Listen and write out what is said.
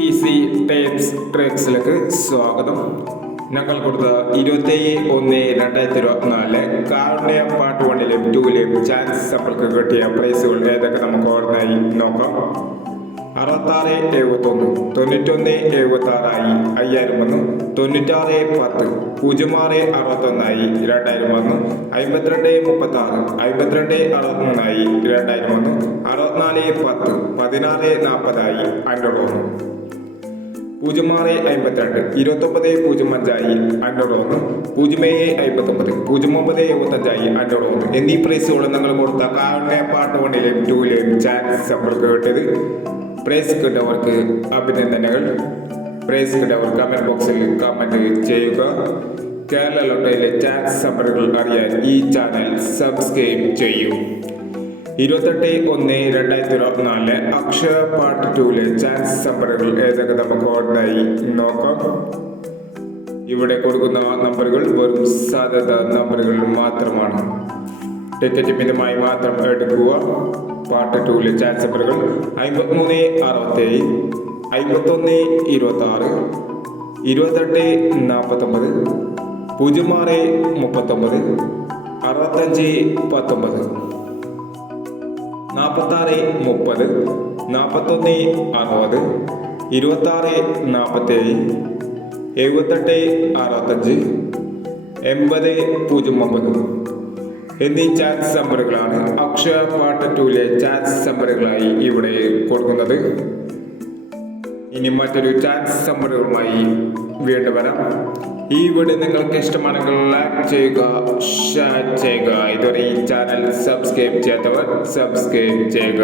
Easy types ട്രിക്സിലേക്ക് സ്വാഗതം. ഞങ്ങൾ കൊടുത്ത 27/1/2024 കാരുണ്യ പാർട്ട് 1ലെയും 2ലെയും ചാൻസ് നമ്മൾക്ക് കിട്ടിയ പ്രൈസുകൾ ഏതൊക്കെ നമുക്ക് ഓർമ്മയായി നോക്കാം. 6671 9176 5000 വന്നു. 9610 0661 2000 വന്നു. 5236 5263 2000 വന്നു. 6410 1640 500 വന്നു. 0652 2905 500 വന്നു. 0759 0975 500 വന്നു. എന്നീ പ്രൈസുകൾ നിങ്ങൾ കൊടുത്ത കാരുണ്യ പാർട്ട് 1ലെയും 2ലെയും ചാൻസ് നമ്മൾക്ക് കിട്ടിയത്. പ്രൈസ് കിട്ടവർക്ക് അഭിനന്ദനങ്ങൾ. പ്രൈസ് കിട്ടവർ കമന്റ് ബോക്സിൽ കമന്റ് ചെയ്യുക. കേരള ലോട്ടറിയിലെ ചാൻസ് നമ്പറുകൾ അറിയാൻ ഈ ചാനൽ സബ്സ്ക്രൈബ് ചെയ്യൂ. 28/1/2024 അക്ഷയ പാർട്ട് 2ലെ ചാൻസ് നമ്പറുകൾ ഏതൊക്കെ നമുക്ക് ഓർമ്മയായി നോക്കാം. ഇവിടെ കൊടുക്കുന്ന നമ്പറുകൾ വെറും സാധ്യത നമ്പറുകൾ മാത്രമാണ്. ടിക്കറ്റ് മിതമായി മാത്രം എടുക്കുക. പാർട്ട് 2ലെ ചാൻസ് നമ്പറുകൾ 5367 5126 2849 0639 6519 4630 4160 2647 7865 8009 എന്നീ ചാൻസ് നമ്പറുകളാണ് അക്ഷയ പാർട്ട് 2ലെ ചാൻസ് നമ്പറുകളായി ഇവിടെ കൊടുക്കുന്നത്. ഇനി മറ്റൊരു ചാൻസ് നമ്പറുകളുമായി വീണ്ടും വരാം. ഈ വീഡിയോ നിങ്ങൾക്ക് ഇഷ്ടമാണെങ്കിൽ ലൈക്ക് ചെയ്യുക, ഷെയർ ചെയ്യുക. ഇതുവരെ ഈ ചാനൽ സബ്സ്ക്രൈബ് ചെയ്യാത്തവർ സബ്സ്ക്രൈബ് ചെയ്യുക.